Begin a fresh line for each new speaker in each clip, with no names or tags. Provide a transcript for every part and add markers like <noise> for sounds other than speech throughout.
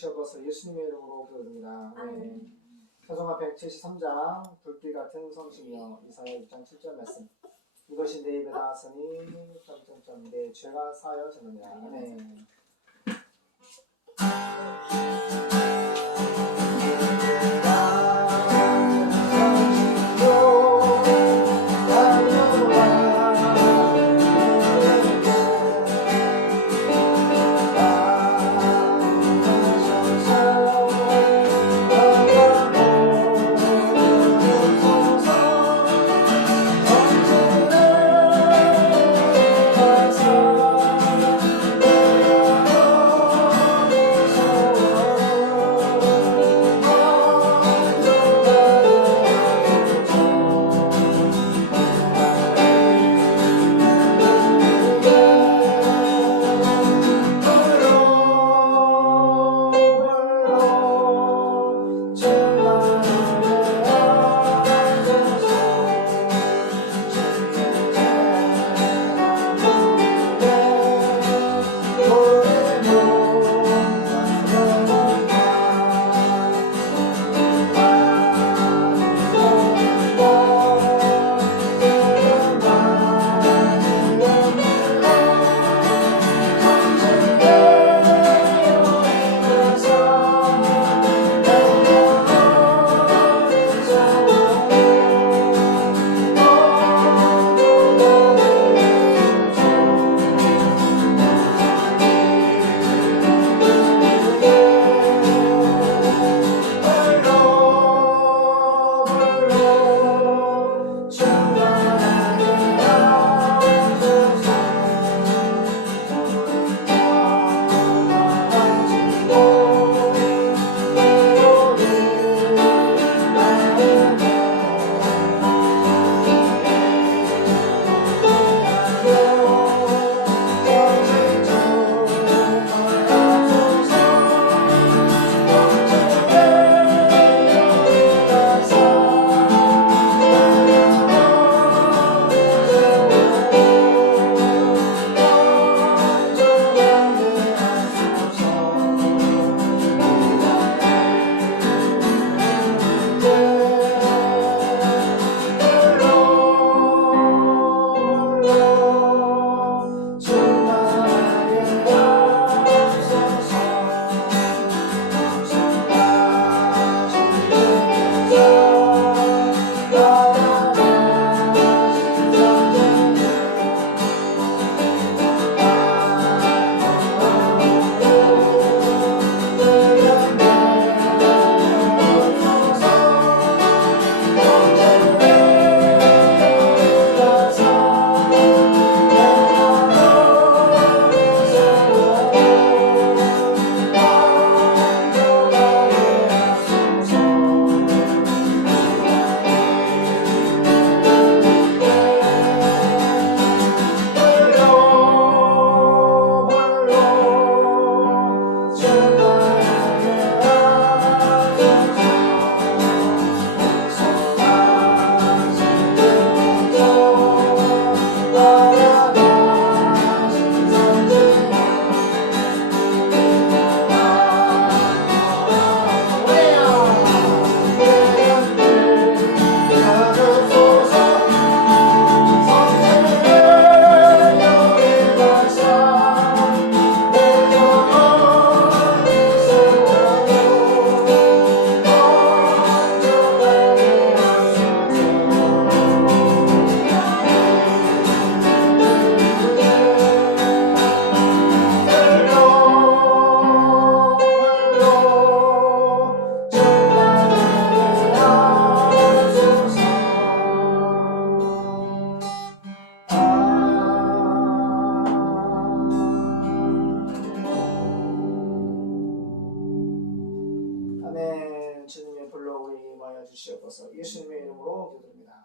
적어서 예수님의 이름으로 기도드립니다. 네. 사성화 173장 불길 같은 성심이여 이사야 6장 7절 말씀 이것이 내 입에 닿았으니 점점점 내 죄가 아멘 아멘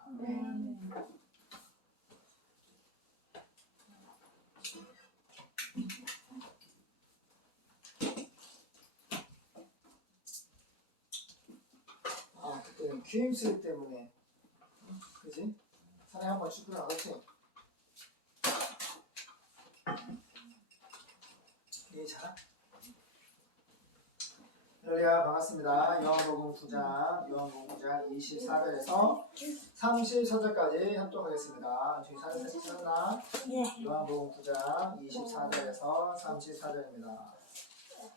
아멘 아 그때는 QM3 때문에 그지? 사람이 한번 축구 나갔지? 이게 잘? 할렐루야 반갑습니다. 요한복음 9장 요한복음 9장 24절에서 34절까지 협독하겠습니다. 저희 사진 찾나?
예.
요한복음 9장 24절에서 34절입니다.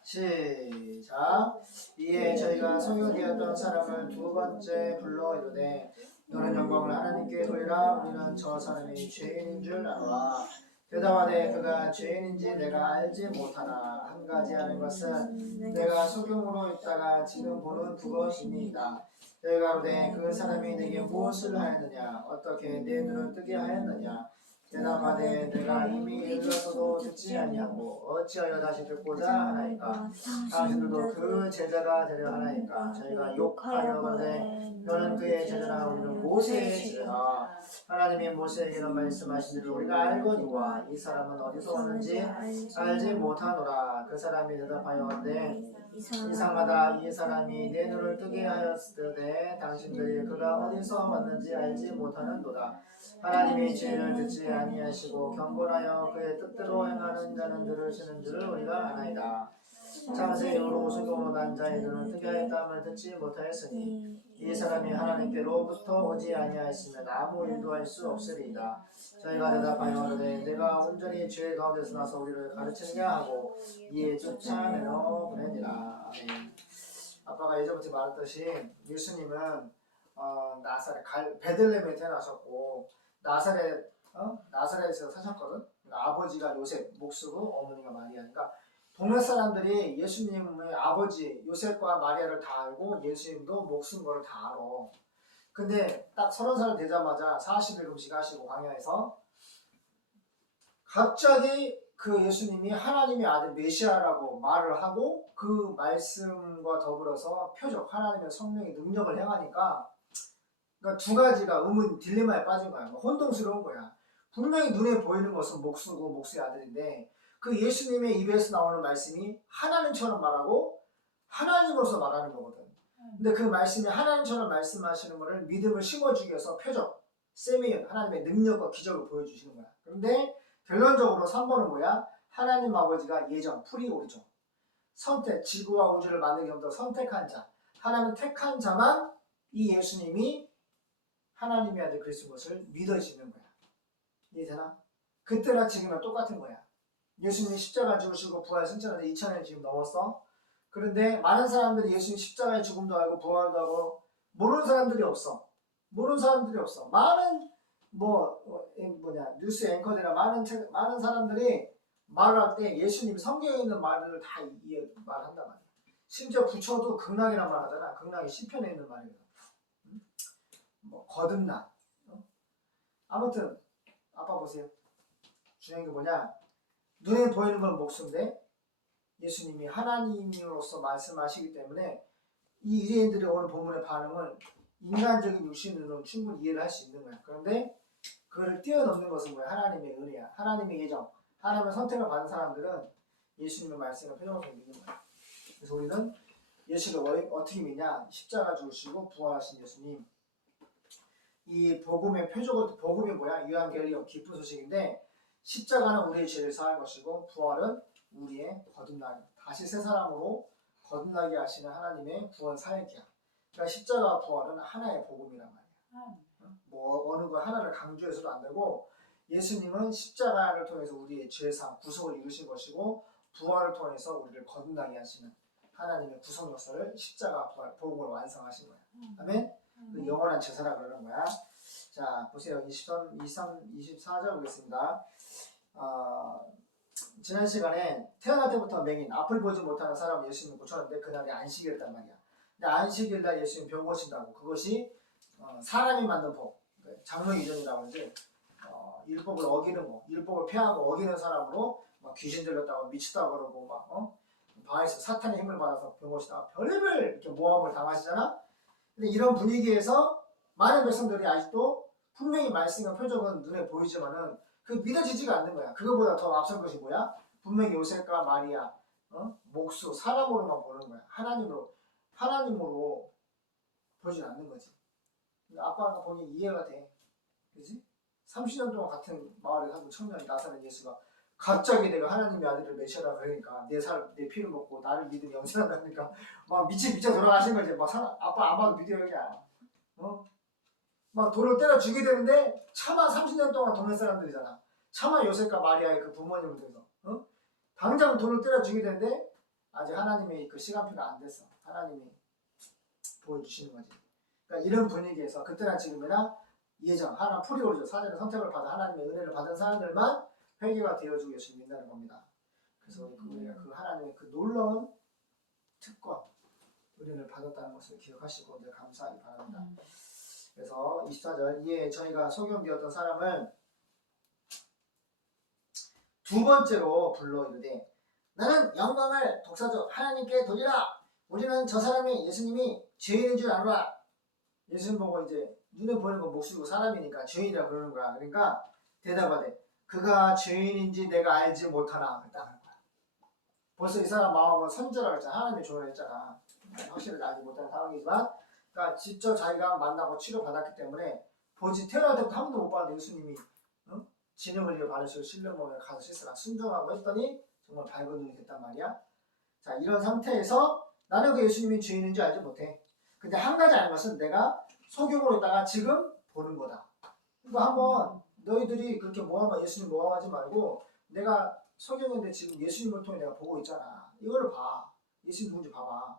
시작. 이에 저희가 소유되었던 사람을 두 번째 불러 이르되 너는 영광을 하나님께 돌리라 우리는 저 사람이 죄인인 줄 알아. 대답하되 그가 죄인인지 내가 알지 못하나 한 가지 아는 것은 내가 소경으로 있다가 지금 보는 그것입니다. 내가 가로되 그 사람이 내게 무엇을 하였느냐 어떻게 내 눈을 뜨게 하였느냐 대답하되 내가 이미 일렀어도 듣지 아니하고 어찌하여 다시 듣고자 하나이까 당신들도 그 제자가 되려 하나이까 저희가 욕하여 가되 너는 그의 제자나 우리는 모세의 제자라 하나님이 모세에게 이런 말씀하신 줄 우리가 알거니와 이 사람은 어디서 왔는지 알지 못하노라. 그 사람이 대답하여건대 이상하다. 이 사람이 내 눈을 뜨게 하였으되 당신들이 그가 어디서 왔는지 알지 못하는도다. 하나님이 죄를 듣지 아니하시고 경건하여 그의 뜻대로 행하는 자는 들으시는 줄을 우리가 아나이다. 창세이후로 소경으로 난 자의 눈을 뜨게 하였다함을 듣지 못하였으니 이 사람이 하나님께로부터 오지 아니하였으면 아무 일도 할 수 없으리이다 저희가 대답하여 이르되 내가 온전히 죄 가운데서 나서 우리를 가르치느냐 하고 이에 쫓아내어 보내니라. 아빠가 예전부터 말했듯이 예수님은 어, 나사렛 갈 베들레헴에 태어나셨고 나사렛 어? 나사렛에서 사셨거든. 그러니까 아버지가 요셉, 목수고 어머니가 마리아. 그러니까 동네 사람들이 예수님의 아버지 요셉과 마리아를 다 알고 예수님도 목숨 거를 다 알아. 근데 딱 서른 살 되자마자 40일 금식하시고 광야에서 갑자기 그 예수님이 하나님의 아들 메시아라고 말을 하고 그 말씀과 더불어서 표적 하나님의 성령의 능력을 행하니까 그러니까 두 가지가 의문 딜레마에 빠진 거야. 뭐 혼동스러운 거야. 분명히 눈에 보이는 것은 목수고 목수의 아들인데 그 예수님의 입에서 나오는 말씀이 하나님처럼 말하고 하나님으로서 말하는 거거든. 근데 그 말씀이 하나님처럼 말씀하시는 거를 믿음을 심어주기 위해서 표적, 세미 하나님의 능력과 기적을 보여주시는 거야. 그런데 결론적으로 3번은 뭐야? 하나님 아버지가 예정, 프리오리죠. 선택, 지구와 우주를 만들기 전부터 선택한 자. 하나님 택한 자만 이 예수님이 하나님의 아들 그리스도인 것을 믿어지는 거야. 이해되나? 그때나 지금이나 똑같은 거야. 예수님이 십자가 죽으시고 부활 승천하는데 2000년이 지금 넘었어. 그런데 많은 사람들이 예수님 십자가의 죽음도 알고 부활도 하고 모르는 사람들이 없어. 모르는 사람들이 없어. 많은 뭐 어, 이 뭐냐 뉴스 앵커들이나 많은 책, 많은 사람들이 말을 할 때 예수님이 성경에 있는 말들을 다 이해 말한단 말이야. 심지어 부처도 극락이란 말 하잖아. 극락이 시편에 있는 말이거든. 음? 뭐 거듭나. 어? 아무튼 아빠 보세요. 중요한 게 뭐냐? 눈에 보이는 건 목수인데 예수님이 하나님으로서 말씀하시기 때문에 이 유대인들이 오늘 본문의 반응을 인간적인 육신으로 충분히 이해를 할 수 있는 거야. 그런데 그거를 뛰어넘는 것은 뭐야? 하나님의 은혜야. 하나님의 예정. 하나님의 선택을 받은 사람들은 예수님의 말씀을 표정으로 믿는 거야. 그래서 우리는 예수를 왜- 어떻게 믿냐? 십자가 죽으시고 부활하신 예수님. 이 복음의 표적을 복음이 뭐야? 유한결리엄 기쁜 소식인데 십자가는 우리의 죄를 사할 것이고 부활은 우리의 거듭나기 다시 새 사람으로 거듭나게 하시는 하나님의 구원 사역이야. 그러니까 십자가 부활은 하나의 복음이란 말이야. 뭐 어느 거 하나를 강조해서도 안 되고 예수님은 십자가를 통해서 우리의 죄사 구속을 이루신 것이고 부활을 통해서 우리를 거듭나게 하시는 하나님의 구속 역사를 십자가 부활 복음으로 완성하신 거야. 아멘. 그 영원한 제사라 그러는 거야. 자 보세요. 23, 23, 24절 보겠습니다. 어, 지난 시간에 태어날 때부터 맹인 앞을 보지 못하는 사람 예수님 고쳤는데 그날이 안식이었단 말이야. 근데 안식일 날 예수님 병 고친다고 그것이 어, 사람이 만든 법, 장로 이전이라고 하는데 어, 율법을 어기는 거, 율법을 폐하고 어기는 사람으로 막 귀신 들렸다고 미치다고 그러고 막 어? 방에서 사탄의 힘을 받아서 병 고치다가 별의별 이렇게 모함을 당하시잖아. 근데 이런 분위기에서 많은 백성들이 아직도 분명히 말씀과 표적은 눈에 보이지만은 그 믿어지지가 않는 거야. 그거보다 더 앞선 것이 뭐야? 분명히 요셉과 마리아, 어? 목수, 사람으로만 보는 거야. 하나님으로, 하나님으로 보진 않는 거지. 아빠가 보니 이해가 돼. 그지? 30년 동안 같은 마을에 살고 청년이 나사렛 예수가 갑자기 내가 하나님의 아들을 메시아라 그러니까 내 살, 내 피를 먹고 나를 믿은 영생한다 그러니까 막 미치 미쳐 돌아가신 거지. 막 사, 아빠 아마도 믿어요 그냥. 어? 막 돌을 때려 죽게 되는데 차마 30년 동안 동네 사람들이잖아. 차마 요셉과 마리아의 그 부모님을 통해서 어? 당장 돌을 때려 죽게 되는데 아직 하나님의 그 시간표가 안 됐어. 하나님이 보여주시는 거지. 그러니까 이런 분위기에서 그때나 지금이나 예정 하나 프리오리죠 사전에 선택을 받아 하나님의 은혜를 받은 사람들만 회개가 되어주고 예수님 믿는다는 겁니다. 그래서 우리 그 우리가 그 하나님의 그 놀라운 특권 은혜를 받았다는 것을 기억하시고 감사하기 바랍니다. 그래서 24절 이에 저희가 소경되었던 사람을 두 번째로 불러 이르되 나는 영광을 독사적 하나님께 돌리라. 우리는 저 사람이 예수님이 죄인인 줄 아노라. 예수님 보고 이제 눈에 보이는 건 목수고 사람이니까 죄인이라 그러는 거야. 그러니까 대답하되 그가 죄인인지 내가 알지 못하나. 딱 하는 거야. 벌써 이 사람 마음은 선저라고 했잖아. 하나님의 조언을 했잖아. 확실히 알지 못하는 상황이지만 그러니까 직접 자기가 만나고 치료받았기 때문에 보지 태어날 때부터 한 번도 못 봤는데 예수님이 어? 진흙 흘려 바르시고 실려 먹에 가서 씻으라 순종하고 했더니 정말 밝은 눈이 됐단 말이야. 자 이런 상태에서 나는 그 예수님이 죄인인지 알지 못해. 근데 한 가지 아는 것은 내가 소경으로 있다가 지금 보는 거다. 그러니까 한번 너희들이 그렇게 모함하 예수님 모함하지 말고 내가 소경인데 지금 예수님을 통해 내가 보고 있잖아. 이걸 봐. 예수님 누군지 봐봐.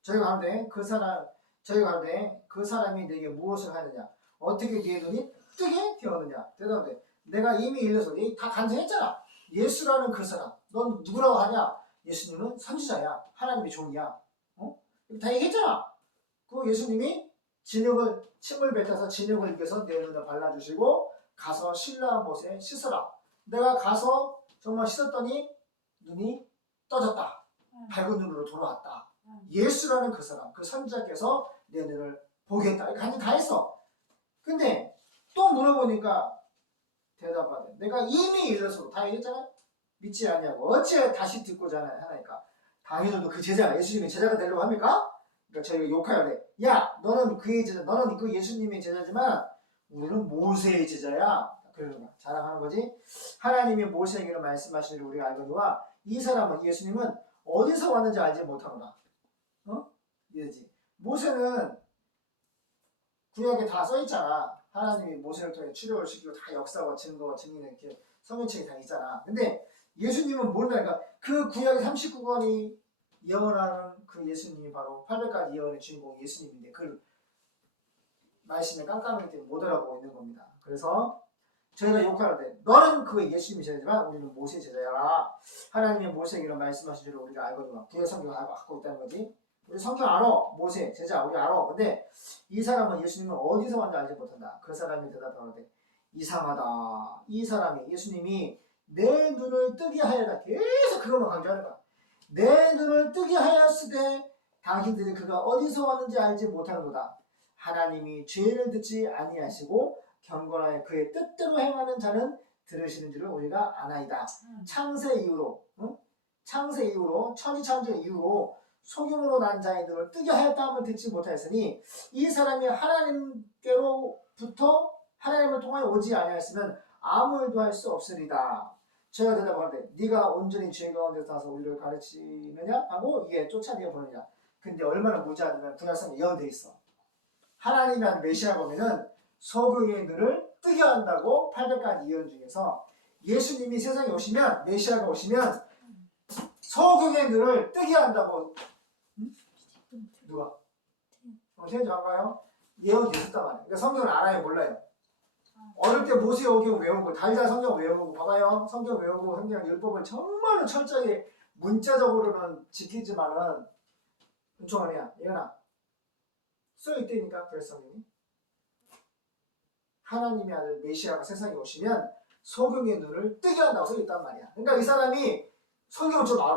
저희가 하는데 그 사람 저희가 하는데 그 사람이 내게 무엇을 하느냐? 어떻게 네 눈이 뜨게 되었느냐? 대답해. 내가 이미 일러서 다 간증했잖아. 예수라는 그 사람. 넌 누구라고 하냐? 예수님은 선지자야. 하나님의 종이야. 어? 다 얘기했잖아. 그 예수님이 진흙을 침을 뱉어서 진흙을 이겨서 내 눈에 발라주시고 가서 신라한 곳에 씻어라. 내가 가서 정말 씻었더니 눈이 떠졌다. 밝은 눈으로 돌아왔다. 예수라는 그 사람 그 선지자께서 내 눈을 보게 했다 간증 다 했어 근데 또 물어보니까 대답하대 내가 이미 일러서 다 얘기했잖아 믿지 않냐고 어째 다시 듣고자 하나- 하나니까 당연히도 그 제자가 예수님의 제자가 되려고 합니까? 그러니까 저희가 욕해야 돼. 야, 너는 그의 제자, 너는 그 예수님의 제자지만 우리는 모세의 제자야. 그러는 거야. 자랑하는 거지. 하나님이 모세에게는 말씀하시는 줄 우리가 알거니와 이 사람은 예수님은 어디서 왔는지 알지 못하구나. 어? 이러지. 모세는 구약에 다 써있잖아. 하나님이 모세를 통해 출애굽을 시키고 다 역사와 증거와 증인을 이렇게 성경책에 다 있잖아. 근데 예수님은 모른다니까 그 구약의 39권이 예언하는 그 예수님이 바로 800가지 예언의 주인공 예수님인데 그 말씀에 깜깜하기 때문에 못 알아보고 있는 겁니다. 그래서 저희가 욕하는데 너는 그 예수님이 제자지만 우리는 모세 제자야. 하나님의 모세에게 이런 말씀하신 줄 우리가 알거든요. 구약 성경을 갖고 있다는 거지. 우리 성경 알아. 모세 제자 우리 알아. 근데 이 사람은 예수님은 어디서 왔는지 알지 못한다. 그 사람이 대답하는데 이상하다. 이 사람이 예수님이 내 눈을 뜨게 하여라. 계속 그것만 강조하는 거야. 내 눈을 뜨게 하였으되 당신들이 그가 어디서 왔는지 알지 못하는도다. 하나님이 죄를 듣지 아니하시고 경건하여 그의 뜻대로 행하는 자는 들으시는 줄을 우리가 아나이다. 창세 이후로 응? 창세 이후로 천지창조 이후로 소경으로 난 자의 눈을 뜨게 하였다 함을 듣지 못하였으니 이 사람이 하나님께로부터 하나님을 통하여 오지 아니하였으면 아무 일도 할 수 없으리다. 제가 대답하는데 네가 온전히 죄 가운데 사서 우리를 가르치느냐 하고 이에 쫓아내어 보느냐. 근데 얼마나 무지하냐면 구약성에 예언돼 있어. 하나님이라는 메시아 보면은 눈을 뜨게 한다고 800가지 예언 중에서 예수님이 세상에 오시면 메시아가 오시면 눈을 뜨게 한다고 응? 누가? 어,天장가요 예언 됐었단 말이에요. 그러니까 성경을 알아요, 몰라요. 어릴 때 모세 오경 외우고 달달 성경 외우고 봐봐요. 성경 외우고 성경 율법을 정말로 철저히 문자적으로는 지키지만은 은총아니야, 예은아 써 있다니까 그래서 성경이 하나님의 아들 메시아가 세상에 오시면 소경의 눈을 뜨게 한다고 써 있단 말이야. 그러니까 이 사람이 성경을 좀 알아.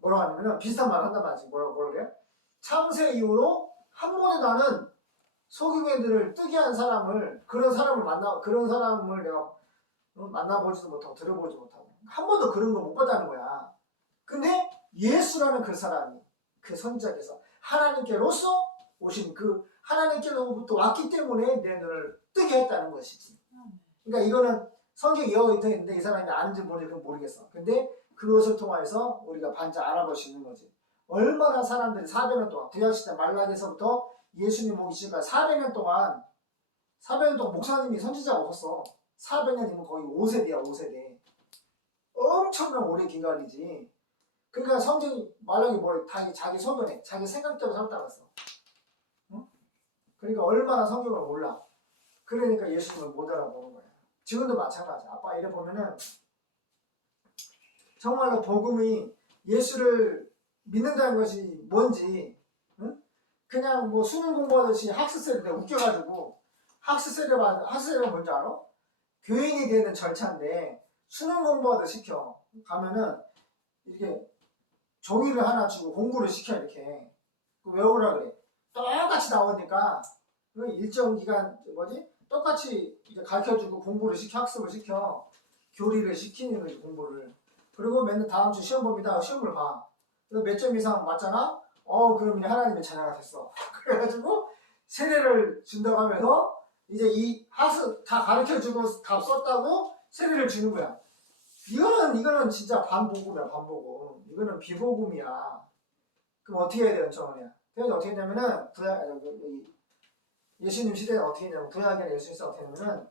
뭐라고 하냐면 비슷한 말 한단 말이지. 뭐라고 뭐라 그래? 창세 이후로 한 번에 나는 눈을 뜨게 한 사람을 그런 사람을 만나 그런 사람을 내가 어, 만나보지도 못하고 들어보지 못하고 한 번도 그런 거못 봤다는 거야. 근데 예수라는 그 사람이 그 선자께서 하나님께로서 오신 그 하나님께로부터 왔기 때문에 내 눈을 뜨게 했다는 것이지. 그러니까 이거는 성경에 이어져 있는데 이 사람이 아는지 그건 모르겠어. 근데 그것을 통해서 우리가 반짝 알아볼 수 있는 거지. 얼마나 사람들이 400년 동안 구약시대 말라기에서부터 예수님 오기 전까지 400년 동안 400년 동안 목사님이 선지자가 없었어. 400년이면 거의 5세대야 5세대. 엄청난 오래 기간이지. 그러니까 성경이 말라기 뭐래 자기 자기 소견에 자기 생각대로 살았다고 했어. 응? 그러니까 얼마나 성경을 몰라. 그러니까 예수님을 못 알아보는 거야. 지금도 마찬가지야. 아빠 이래 보면은 정말로 복음이 예수를 믿는다는 것이 뭔지 응? 그냥 뭐 수능 공부하듯이 학습세례인데 웃겨가지고 학습세례가 학습세례가 뭔지 알아? 교인이 되는 절차인데 수능 공부하듯 시켜. 가면은 이렇게 종이를 하나 주고 공부를 시켜 이렇게. 그 외우라 그래. 똑같이 나오니까 그 일정 기간 뭐지? 똑같이 가르쳐주고 공부를 시켜 학습을 시켜. 교리를 시키는 거지 공부를. 그리고 맨날 다음 주 시험 봅니다. 시험을 봐 몇 점 이상 맞잖아? 어 그럼 이제 하나님의 자녀가 됐어. <laughs> 그래가지고 세례를 준다고 하면서 이제 이 학습 다 가르쳐 주고 다 썼다고 세례를 주는 거야. 이거는 이거는 진짜 반복음이야 반복음. 이거는 비복음이야. 그럼 어떻게 해야 돼요 정원이야? 그래서 어떻게 했냐면은 여기, 여기 예수님 시대는 어떻게 했냐면 구약에는 예수님 시대 어떻게 했냐면은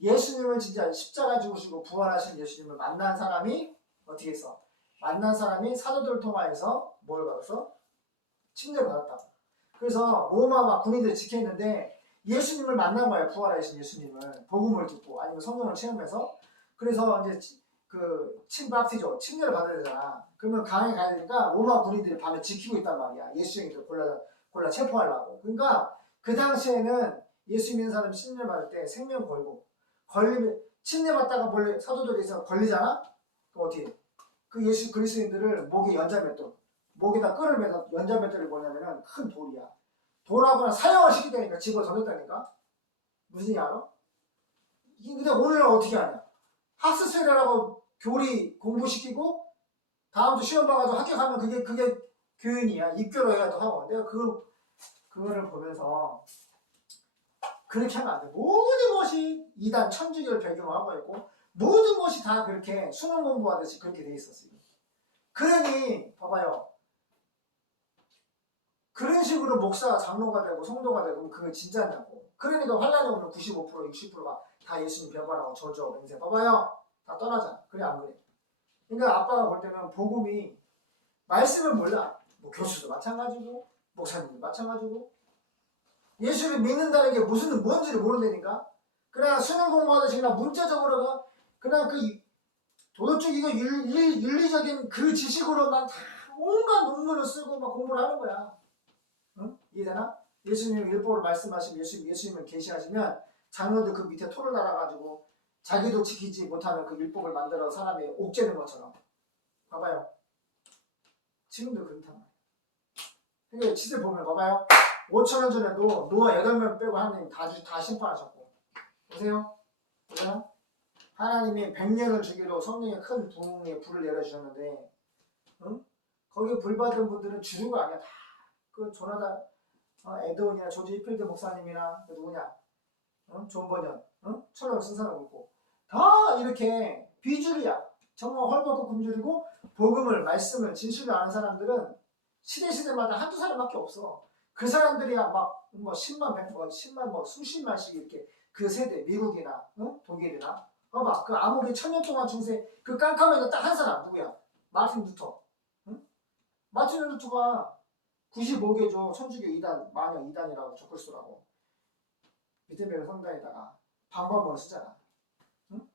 예수님을 진짜 십자가 죽으시고 부활하신 예수님을 만난 사람이 어떻게 했어 만난 사람이 사도들을 통하여서 뭘 받았어? 침례를 받았다. 그래서 로마 막 군인들이 지켜있는데 예수님을 만난 거야 부활하신 예수님을. 복음을 듣고 아니면 성령을 체험해서. 그래서 이제 치- 그 침밥티죠. 침례를 받아야 되잖아. 그러면 강에 가야 되니까 로마 군인들이 밤에 지키고 있단 말이야. 예수님을 골라 골라 체포하려고. 그러니까 그 당시에는 예수 믿는 사람이 침례 받을 때 생명 걸고 걸리면 침례 받다가 원래 사도들이 있어 걸리잖아? 그럼 어떻게 해? 그 예수 그리스도인들을 목에 연자맷돌 목에다 끈을 매서 연자맷돌이 뭐냐면은 큰 돌이야. 돌하고는 사형을 시키다니까 집어 던졌다니까? 무슨 일 알아? 근데 오늘은 어떻게 하냐? 학습 세례라고 교리 공부시키고 다음 주 시험 봐가지고 합격하면 그게 그게 교인이야. 입교로 또 하고. 내가 그 그거를 보면서 그렇게 하면 안 돼. 모든 것이 이단 천주교를 배경으로 하고 있고 모든 것이 다 그렇게 수능 공부하듯이 그렇게 돼 있었어요. 그러니 봐봐요. 그런 식으로 목사가 장로가 되고 성도가 되고 그거 진짜냐고. 그러니까 오면 95% 60%가 다 예수님 변발하고 저주하고 맹세. 봐봐요. 다 떠나잖아. 그래 안 그래? 그러니까 아빠가 볼 때는 복음이 말씀을 몰라. 뭐 교수도 마찬가지고 목사님도 마찬가지고 예수를 믿는다는 게 무슨 뭔지를 모른다니까. 그냥 수능 공부하듯이 그냥 문자적으로가 그냥 그 도덕적이고 윤리, 윤리적인 그 지식으로만 다 온갖 논문을 쓰고 막 공부를 하는 거야. 응? 이해되나? 예수님 율법을 말씀하시면 예수, 예수님을 계시하시면 장로들 그 밑에 토를 달아가지고 자기도 지키지 못하는 그 율법을 만들어 사람이 옥죄는 것처럼. 봐봐요. 지금도 그렇단 말이야. 그러니까 시대 보면 봐봐요. 5천년 전에도 노아 8명 빼고 하나님 다, 주- 다 심판하셨고. 보세요. 보세요. 하나님이 100년을 주기로 성령의 큰 부흥에 불을 내려주셨는데, 응? 거기 불 받은 분들은 죽은 거 아니야. 다. 그 조나단, 어, 에드온이나 조지 히필드 목사님이나 그 누구냐, 응? 존 버년, 응? 철학 쓴 사람 없고. 다 이렇게 비줄이야. 정말 헐벗고 굶주리고 복음을, 말씀을, 진실을 아는 사람들은 시대 시대마다 한두 사람밖에 없어. 그 사람들이야 막뭐 10만, 100, 뭐 10만, 뭐 수십만씩 이렇게 그 세대, 미국이나 응? 독일이나 봐봐 그 아무리 천년 동안 중세 그 깜깜해도 딱한 사람 누구야? 마틴 루터 응? 마틴 루터가 95개조 천주교 2단 마녀 2단이라고 적글 쓰라고 미텐베르 성당에다가 방법문을 쓰잖아 응?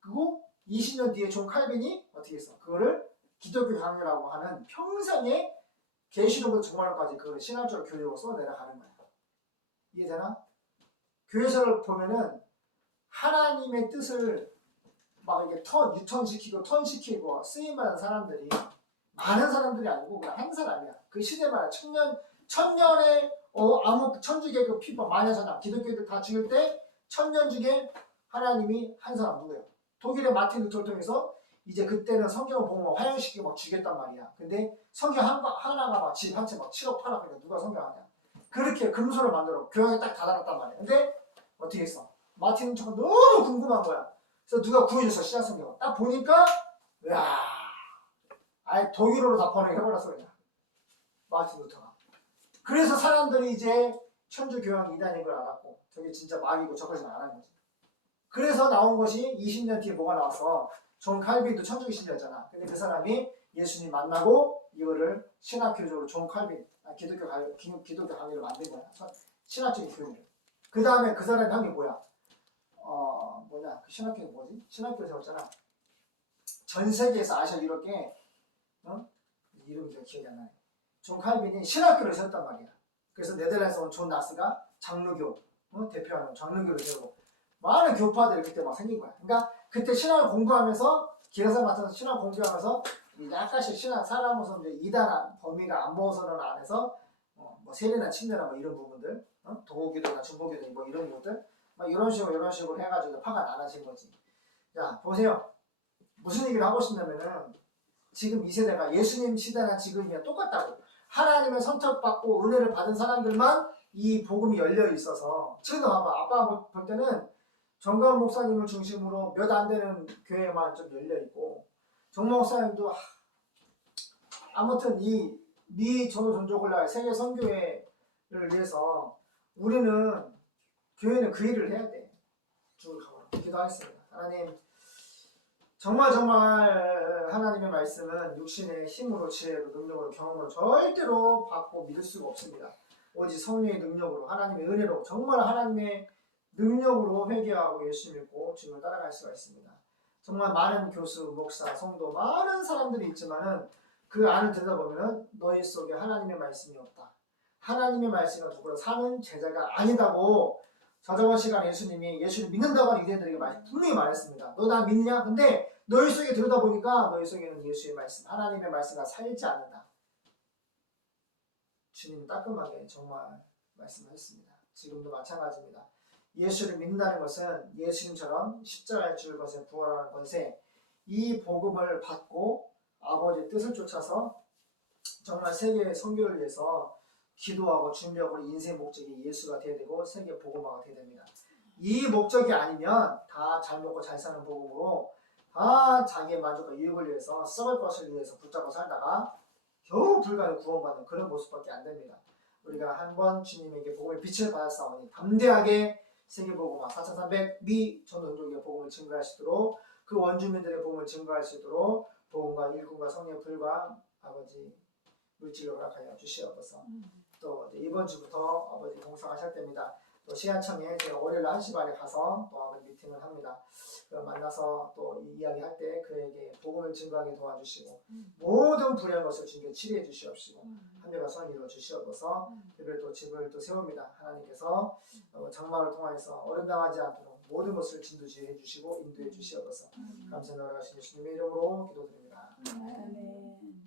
그리고 20년 뒤에 존 칼빈이 어떻게 했어? 그거를 기독교 강요라고 하는 평생의 계시록을 정말로까지 그걸 신학적 교육으로 써내려가는 거야 이해되나? 교회에서 보면은 하나님의 뜻을 막 이렇게 턴, 유턴시키고 턴시키고 쓰임받은 사람들이 많은 사람들이 아니고 그냥 한 사람이야. 그 시대마다 천년, 천년의 어, 아무 천주교 그 피법 마녀사나 기독교들 다 죽일 때 천년 중에 하나님이 한 사람 누구예요? 독일의 마틴 루터를 통해서 이제 그때는 성경을 막 화형시키고 막 죽였단 말이야. 근데 성경 한, 하나가 막 집 한 채 막 7억 8억 그러니까 누가 성경 하냐. 그렇게 금소를 만들어 교양에 딱 닫아놨단 말이야. 근데 어떻게 했어? 마틴 루터가 너무 궁금한 거야. 그래서 누가 구해줘서 신약 성경 딱 보니까 야 아예 독일어로 다 번역해버렸어 그냥. 마틴 루터가 그래서 사람들이 이제 천주 교황 이단인 걸 알았고 저게 진짜 막이고 저까지는 안한 거지. 그래서 나온 것이 20년 뒤에 뭐가 나왔어? 존 칼빈도 천주교 신자였잖아. 근데 그 사람이 예수님 만나고 이거를 신학교적으로 존 칼빈 아, 기독교 강 기- 기독교 강의를 만든 거야. 선- 신학적인 교리를 그 다음에 그 사람이 한 게 뭐야 신학교 뭐지? 신학교 세웠잖아. 전 세계에서 아시아 유럽계 어? 이름이 잘 기억이 안 나네. 존 칼빈이 신학교를 세웠단 말이야. 그래서 네덜란드에서 온 존 나스가 장로교 어? 대표하는 장로교를 세우고 많은 교파들이 그때 막 생긴 거야. 그러니까 그때 신학을 공부하면서 기라사 맡아서 신학 공부하면서 이 약간씩 신학 사람으로서 이제 이단 범위가 안보선언 안에서 어, 뭐 세례나 침례나 뭐 이런 부분들 어? 도기도나 중보기도 뭐 이런 것들 막 이런 식으로 이런 식으로 해가지고 파가 나눠진 거지. 자 보세요. 무슨 얘기를 하고 싶냐면은 지금 이 세대가 예수님 시대나 지금이랑 똑같다고. 하나님의 선택받고 은혜를 받은 사람들만 이 복음이 열려 있어서. 지금도 봐봐. 아빠가 볼- 볼 때는 정관 목사님을 중심으로 몇 안 되는 교회만 좀 열려 있고 정 목사님도 하, 아무튼 이미 전족을 날 세계 선교회를 위해서 우리는 교회는 그 일을 해야 돼. 쭉 가보라. 기도하겠습니다. 하나님 정말 정말 하나님의 말씀은 육신의 힘으로 지혜로 능력으로 경험으로 절대로 받고 믿을 수가 없습니다. 오직 성령의 능력으로 하나님의 은혜로 정말 하나님의 능력으로 회개하고 예수 믿고 주님을 따라갈 수가 있습니다. 정말 많은 교수, 목사, 성도 많은 사람들이 있지만은 그 안을 들여다보면은 너희 속에 하나님의 말씀이 없다. 하나님의 말씀을 두고 사는 제자가 아니다고 저저번 시간에 예수님이 예수를 믿는다고 하는 유대인들에게 말- 분명히 말했습니다. 너 나 믿냐? 근데 너희 속에 들여다보니까 너희 속에는 예수의 말씀, 하나님의 말씀가 살지 않는다. 주님 따끔하게 정말 말씀하셨습니다. 지금도 마찬가지입니다. 예수를 믿는다는 것은 예수님처럼 십자가에 죽을 것에 부활하는 것에 이 복음을 받고 아버지의 뜻을 쫓아서 정말 세계 선교를 위해서 기도하고 준비하고 인생 목적이 예수가 되어야 되고 세계 복음화가 되어야 됩니다. 이 목적이 아니면 다 잘 먹고 잘 사는 복음으로 다 자기의 만족과 유익을 위해서 썩을 것을 위해서 붙잡고 살다가 겨우 불가능 구원받는 그런 모습밖에 안 됩니다. 우리가 한 번 주님에게 복음의 빛을 받았사오니 담대하게 세계복음화 4300미 전원족의 복음을 증거할 수 있도록 그 원주민들의 복음을 증거할 수 있도록 복음과 일꾼과 성령 불과 아버지 물질을 허락하여 주시옵소서. 또 이번 주부터 아버지 동상하실 때입니다. 또 시안청에 제가 월요일 1시 반에 가서 또 아버지 미팅을 합니다. 그 만나서 또 이야기할 때 그에게 복음을 증거하게 도와주시고 모든 불의한 것을 주님께 치료해 주시옵시고 한대가 선을 이루어 주시옵소서 그리고 또 집을 또 세웁니다. 하나님께서 어, 장마를 통하여서 어른당하지 않도록 모든 것을 진두지해 주시고 인도해 주시옵소서 감사 나라 가신 예수님의 이름으로 기도드립니다.
아멘.